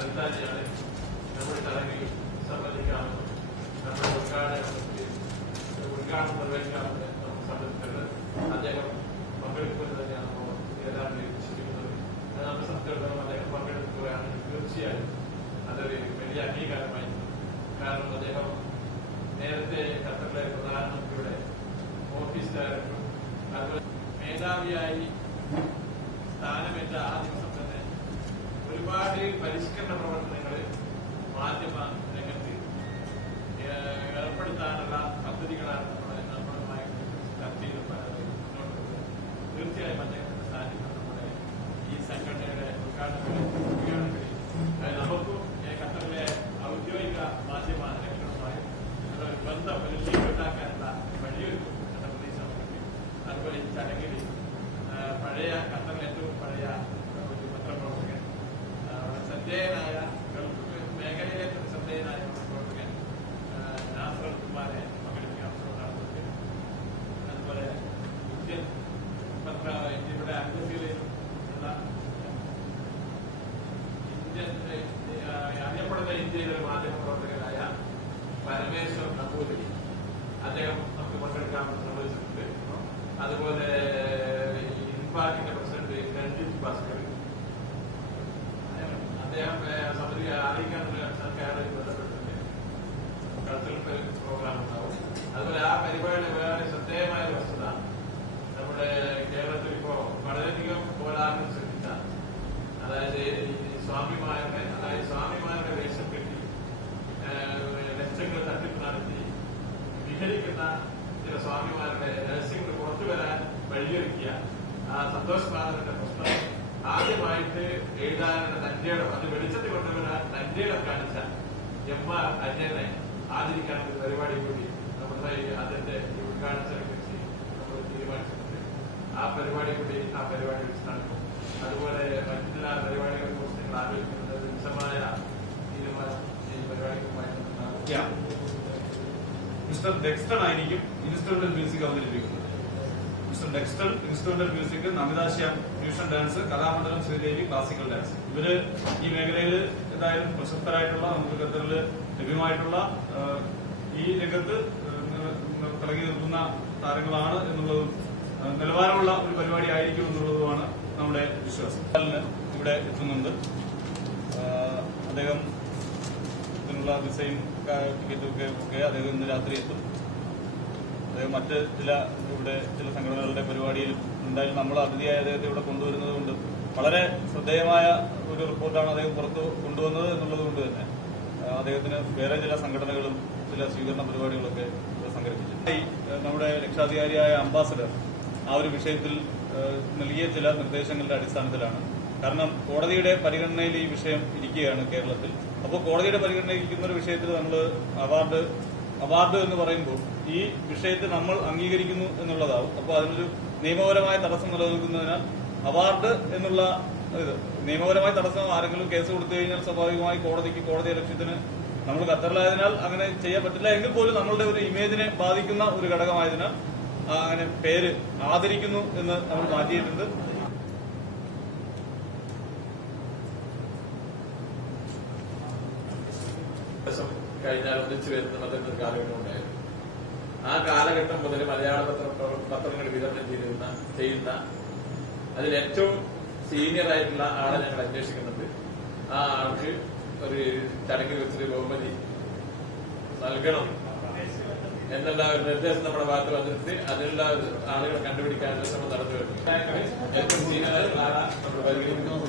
നൽകാതെയാണ് നമ്മുടെ ചടങ്ങിൽ സംബന്ധിക്കാമെന്നും നമ്മുടെ ഉദ്ഘാടനം നിർവഹിക്കാമെന്ന് നമുക്ക് സംബന്ധിച്ചത് അദ്ദേഹം പങ്കെടുക്കുന്നത് തന്നെയാണ് നമ്മൾ ഏതാണ്ട് വിശ്വസിക്കുന്നത്. അത് നമ്മളെ സംബന്ധിച്ചിടത്തോളം അദ്ദേഹം പങ്കെടുക്കുകയാണെങ്കിൽ തീർച്ചയായും അതൊരു വലിയ അംഗീകാരമായി. കാരണം അദ്ദേഹം നേരത്തെ ഖത്തറിലെ പ്രധാനമന്ത്രിയുടെ ഓഫീസ് ഡയറക്ടറും അതുപോലെ മേധാവിയായി സ്ഥാനമേറ്റ ആ ദിവസം തന്നെ ഒരുപാട് പരിഷ്കരണ പ്രവർത്തനങ്ങൾ മാധ്യമ രംഗത്ത് ഏർപ്പെടുത്താനുള്ള പദ്ധതികളാണ് നമ്മളുമായി ചർച്ച ചെയ്ത് മുന്നോട്ട് പോകുന്നത്. തീർച്ചയായും അദ്ദേഹത്തിന്റെ സാന്നിധ്യം നമ്മുടെ ഈ സംഘടനയുടെ ഉദ്ഘാടനത്തിൽ നമുക്കും ഖത്തറിലെ ഔദ്യോഗിക മാധ്യമ രംഗങ്ങളുമായി ബന്ധം ഒരു ലിങ്ക് ഉണ്ടാക്കാനുള്ള വഴിയൊരുക്കും എന്ന പ്രതീക്ഷ നമുക്കുണ്ട്. അതുപോലെ ഈ ചടങ്ങിൽ പഴയ ഖത്തറിലെ ഏറ്റവും പഴയ ഒരു പത്രപ്രവർത്തകൻ, ശ്രദ്ധേയനായ ഗൾഫ് മേഖലയിലെ ശ്രദ്ധേയനായ പത്രപ്രവർത്തകൻ നാസർ കുമാരെ പങ്കെടുക്കാൻ അവസരം നടത്തുന്നത്. അതുപോലെ ഇന്ത്യൻ ഇവിടെ അംഗത്തിലുള്ള അറിയപ്പെടുന്ന ഇന്ത്യയിലെ ഒരു മാധ്യമ പ്രവർത്തകനായ പരമേശ്വർ നമ്പൂതിരി അദ്ദേഹം നമുക്ക് പങ്കെടുക്കാൻ നിർവഹിച്ചിട്ടുണ്ട്. അതുപോലെ ഇൻഫാക്കിന്റെ പ്രസിഡന്റ് രഞ്ജിത് ഭാസ്കർ അദ്ദേഹം സമിതി അറിയിക്കാനുള്ള സർക്കാരുമായി ബന്ധപ്പെട്ടിട്ടുണ്ട്. കൾച്ചറൽ പ്രോഗ്രാം ഉണ്ടാവും. അതുപോലെ ആ പരിപാടിയുടെ വേറെ ശ്രദ്ധേയമായ വസ്തുത, നമ്മുടെ കേരളത്തിൽ ഇപ്പോ വളരെയധികം കോലാഹലം സൃഷ്ടിച്ച, അതായത് സ്വാമിമാരുടെ വേഷം കെട്ടി ലക്ഷങ്ങൾ തട്ടിപ്പ് നടത്തി വിഹരിക്കുന്ന ചില സ്വാമിമാരുടെ രഹസ്യങ്ങൾ പുറത്തുവരാൻ വഴിയൊരുക്കിയ ആ സന്തോഷ് മാധവന്റെ പുസ്തകം ആദ്യമായിട്ട് എഴുതാനുള്ള തന്റേടം, അത് വെളിച്ചത്തിൽ കൊണ്ടുവരാൻ തന്റേടം കാണിച്ച എം.ആർ. അജയനെ ആദരിക്കാനുള്ള ഒരു പരിപാടി കൂടി നമ്മുടെ അതിന്റെ ഉദ്ഘാടനത്തെക്കുറിച്ച് നമ്മൾ തീരുമാനിച്ചിട്ടുണ്ട്. ആ പരിപാടി വെച്ച് നടക്കും. അതുപോലെ മറ്റു ചില പരിപാടികളെ കുറിച്ച് നിങ്ങൾ ആലോചിക്കുന്നത് വിശദമായ തീരുമാനം ഈ പരിപാടിക്കുമായി മിസ്റ്റർ ഡെക്സ്റ്റൺ ആയിരിക്കും ഇൻസ്ട്രുമെന്റൽ മ്യൂസിക് അവതരിപ്പിക്കുന്നത്. Mister ഡെക്സ്റ്റൺ instrumental music, നമിതാശ്യാം fusion dance, Kalamandalam Sridevi classical dance. ഇവര് ഈ മേഖലയിൽ എന്തായാലും പ്രശസ്തരായിട്ടുള്ള, നമുക്ക് ഖത്തറിൽ ലഭ്യമായിട്ടുള്ള ഈ രംഗത്ത് തിളങ്ങി നിൽക്കുന്ന താരങ്ങളാണ് എന്നുള്ളതും നിലവാരമുള്ള ഒരു പരിപാടി ആയിരിക്കും എന്നുള്ളതുമാണ് നമ്മുടെ വിശ്വാസം. ഇവിടെ എത്തുന്നുണ്ട് അദ്ദേഹം. ഇതിനുള്ള വിസയും ടിക്കറ്റൊക്കെ അദ്ദേഹം ഇന്ന് രാത്രി എത്തും. അദ്ദേഹം മറ്റ് ചില സംഘടനകളുടെ പരിപാടിയിൽ എന്തായാലും നമ്മൾ അതിഥിയായ അദ്ദേഹത്തെ ഇവിടെ കൊണ്ടുവരുന്നത് കൊണ്ട് വളരെ ശ്രദ്ധേയമായ ഒരു റിപ്പോർട്ടാണ് അദ്ദേഹം പുറത്ത് കൊണ്ടുവന്നത് എന്നുള്ളത് കൊണ്ട് തന്നെ അദ്ദേഹത്തിന് വേറെ ചില സംഘടനകളും ചില സ്വീകരണ പരിപാടികളൊക്കെ സംഘടിപ്പിച്ചു. നമ്മുടെ രക്ഷാധികാരിയായ അംബാസഡർ ആ ഒരു വിഷയത്തിൽ നൽകിയ ചില നിർദ്ദേശങ്ങളുടെ അടിസ്ഥാനത്തിലാണ്. കാരണം കോടതിയുടെ പരിഗണനയിൽ ഈ വിഷയം ഇരിക്കുകയാണ് കേരളത്തിൽ. അപ്പോൾ കോടതിയുടെ പരിഗണനയിൽ ഇരിക്കുന്ന ഒരു വിഷയത്തിൽ നമ്മൾ അവാർഡ് എന്ന് പറയുമ്പോൾ ഈ വിഷയത്തെ നമ്മൾ അംഗീകരിക്കുന്നു എന്നുള്ളതാവും. അപ്പോൾ അതിനൊരു നിയമപരമായ തടസ്സം നിലനിൽക്കുന്നതിനാൽ അവാർഡ് എന്നുള്ള നിയമപരമായ തടസ്സം ആരെങ്കിലും കേസ് കൊടുത്തു കഴിഞ്ഞാൽ സ്വാഭാവികമായി കോടതി ലക്ഷ്യത്തിന് നമ്മൾ ഖത്തറിലായതിനാൽ അങ്ങനെ ചെയ്യാൻ പറ്റില്ല. എങ്കിൽ പോലും നമ്മളുടെ ഒരു ഇമേജിനെ ബാധിക്കുന്ന ഒരു ഘടകമായതിനാൽ അങ്ങനെ പേര് ആദരിക്കുന്നു എന്ന് നമ്മൾ മാറ്റിയിട്ടുണ്ട്. കഴിഞ്ഞാൽ ഒന്നിച്ചു വരുന്ന ഒരു കാലഘട്ടം ഉണ്ടായിരുന്നു. ആ കാലഘട്ടം മുതൽ മലയാള പത്രങ്ങൾ വിതരണം ചെയ്യുന്ന അതിൽ ഏറ്റവും സീനിയർ ആയിട്ടുള്ള ആളെ ഞങ്ങൾ അന്വേഷിക്കുന്നുണ്ട്. ആ ആൾക്ക് ഒരു ചടങ്ങിൽ വെച്ചൊരു ബഹുമതി നൽകണം എന്നുള്ള ഒരു നിർദ്ദേശം നമ്മുടെ ഭാഗത്ത് വന്നിട്ട് അതിനുള്ള ആളുകളെ കണ്ടുപിടിക്കാനുള്ള ശ്രമം നടന്നു വരുന്നു. ഏറ്റവും സീനിയർ ആയിട്ടുള്ള ആളാണ് നമ്മൾ പരിഗണിക്കുന്നത്.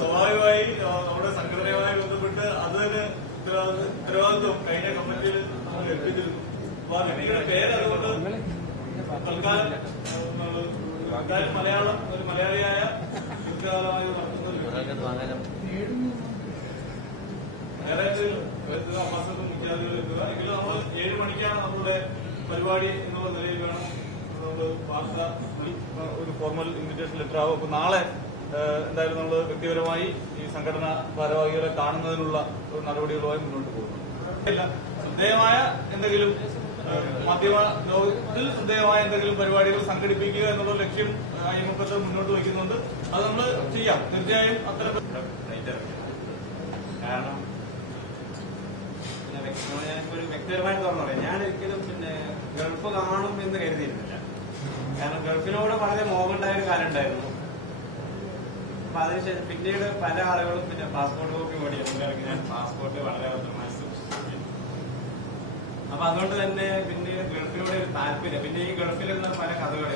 സ്വാഭാവികമായി നമ്മുടെ സംഘടനയുമായി ബന്ധപ്പെട്ട് അതിന് ഉത്തരവാദിത്വം കഴിഞ്ഞ കമ്മിറ്റിയിൽ നമ്മൾ ഏൽപ്പിച്ചിരുന്നു. അപ്പൊ ആ വ്യക്തിയുടെ പേര് അതുകൊണ്ട് തൽക്കാലം മലയാളം ഒരു മലയാളിയായ ദീർഘകാലമായി നടത്തുന്ന അംബാസഡർ മുഖ്യാതിഥികൾ എത്തുക. എങ്കിലും നമ്മൾ 7 മണിക്കാണ് നമ്മളുടെ പരിപാടി എന്നുള്ള നിലയിൽ വേണം നമ്മൾ വാർത്ത ഒരു ഫോർമൽ ഇൻവിറ്റേഷൻ ലെറ്റർ ആവും. അപ്പൊ നാളെ എന്തായാലും നമ്മൾ വ്യക്തിപരമായി ഈ സംഘടന ഭാരവാഹികളെ കാണുന്നതിനുള്ള ഒരു നടപടികളുമായി മുന്നോട്ട് പോകുന്നു. ശ്രദ്ധേയമായ എന്തെങ്കിലും മാധ്യമ ലോകത്തിൽ ശ്രദ്ധേയമായ എന്തെങ്കിലും പരിപാടികൾ സംഘടിപ്പിക്കുക എന്നുള്ള ലക്ഷ്യം IMF മുന്നോട്ട് വയ്ക്കുന്നുണ്ട്. അത് നമ്മൾ ചെയ്യാം. തീർച്ചയായും അത്തരം വ്യക്തിപരമായിട്ട് തുറന്നു പറയാം. ഞാൻ ഒരിക്കലും ഗൾഫ് കാണും എന്ന് കരുതിയിരുന്നില്ല. കാരണം ഗൾഫിനോട് വളരെ മോഹമുണ്ടായ ഒരു കാലം ഉണ്ടായിരുന്നു. അപ്പൊ അതിനുശേഷം പിന്നീട് പല ആളുകളും പാസ്പോർട്ട് കോപ്പി ഓടിയാണെങ്കിൽ ഞാൻ പാസ്പോർട്ട് വളരെ ഭദ്രമായി സൂക്ഷിച്ചിരിക്കുന്നു. അപ്പൊ അതുകൊണ്ട് തന്നെ ഗൾഫിനോട് ഒരു താല്പര്യം. പിന്നെ ഈ ഗൾഫിലുള്ള പല കഥകൾ,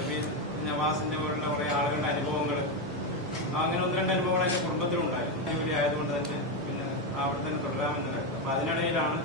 നവാസിന്റെ പോലുള്ള കുറെ ആളുകളുടെ അനുഭവങ്ങൾ, അങ്ങനെ 1-2 അനുഭവങ്ങൾ എന്റെ കുടുംബത്തിലുണ്ടായിരുന്നു. ജോലി ആയതുകൊണ്ട് തന്നെ അവിടെ തന്നെ തുടരാമെന്ന്. അപ്പൊ അതിനിടയിലാണ്